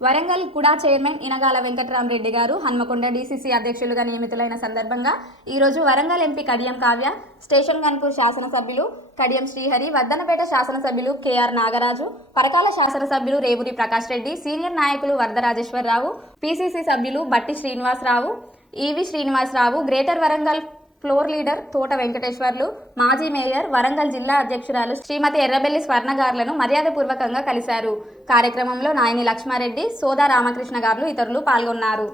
వరంగల్ కుడా చైర్మన్ ఇనగాల వెంకట్రామరెడ్డి గారు హన్మకొండ డీసీసీ అధ్యక్షులుగా నియమితులైన సందర్భంగా ఈరోజు వరంగల్ ఎంపీ కడియం కావ్య, స్టేషన్ గన్పూర్ శాసనసభ్యులు కడియం శ్రీహరి, వద్దనపేట శాసనసభ్యులు కేఆర్ నాగరాజు, పరకాల శాసనసభ్యులు రేవూరి ప్రకాష్ రెడ్డి, సీనియర్ నాయకులు వరదరాజేశ్వరరావు, పీసీసీ సభ్యులు బట్టి శ్రీనివాసరావు, ఈవి Srinivasarao, greater Warangal floor leader తోట వెంకటేశ్వర్లు, మాజీ మేయర్, వరంగల్ జిల్లా అధ్యక్షురాలు శ్రీమతి ఎర్రబెల్లి స్వర్ణగారులను మర్యాదపూర్వకంగా కలిశారు. కార్యక్రమంలో నాయని లక్ష్మారెడ్డి, సోదా రామకృష్ణ గారు ఇతరులు పాల్గొన్నారు.